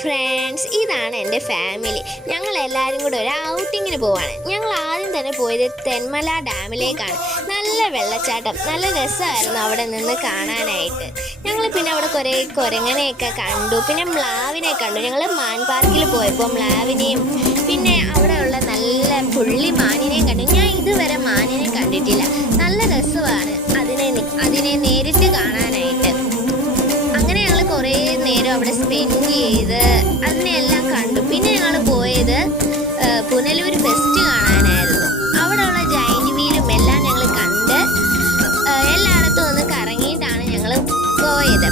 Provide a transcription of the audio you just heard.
Friends, ഇതാണ് എൻ്റെ family. ഞങ്ങൾ എല്ലാവരും കൂടെ ഒരു ഔട്ടിങ്ങിന് പോവാണ്. ഞങ്ങൾ ആദ്യം തന്നെ പോയത് തെന്മല ഡാമിലേക്കാണ്. നല്ല വെള്ളച്ചാട്ടം, നല്ല രസമായിരുന്നു അവിടെ നിന്ന് കാണാനായിട്ട്. ഞങ്ങൾ പിന്നെ അവിടെ കുറേ കുരങ്ങനെയൊക്കെ കണ്ടു, പിന്നെ മ്ലാവിനെ കണ്ടു. ഞങ്ങൾ മാൻ പാർക്കിൽ പോയപ്പോൾ മ്ലാവിനെയും പിന്നെ അവിടെയുള്ള നല്ല പുള്ളി മാനിനെയും കണ്ടു. ഞാൻ ഇതുവരെ മാനിനെ കണ്ടിട്ടില്ല. നല്ല രസമാണ് അതിനെ നേരിട്ട് കാണാനായിട്ട്. അങ്ങനെ ഞങ്ങൾ കുറേ നേരം അവിടെ സ്പെൻഡ് ചെയ്ത് അതിനെല്ലാം കണ്ടു. പിന്നെ ഞങ്ങൾ പോയത് പുനലൂർ ഫെസ്റ്റ് കാണാനായിരുന്നു. അവിടെയുള്ള ജൈന്റ് വീലും എല്ലാം ഞങ്ങൾ കണ്ട് എല്ലായിടത്തും ഒന്ന് കറങ്ങിയിട്ടാണ് ഞങ്ങൾ പോയത്.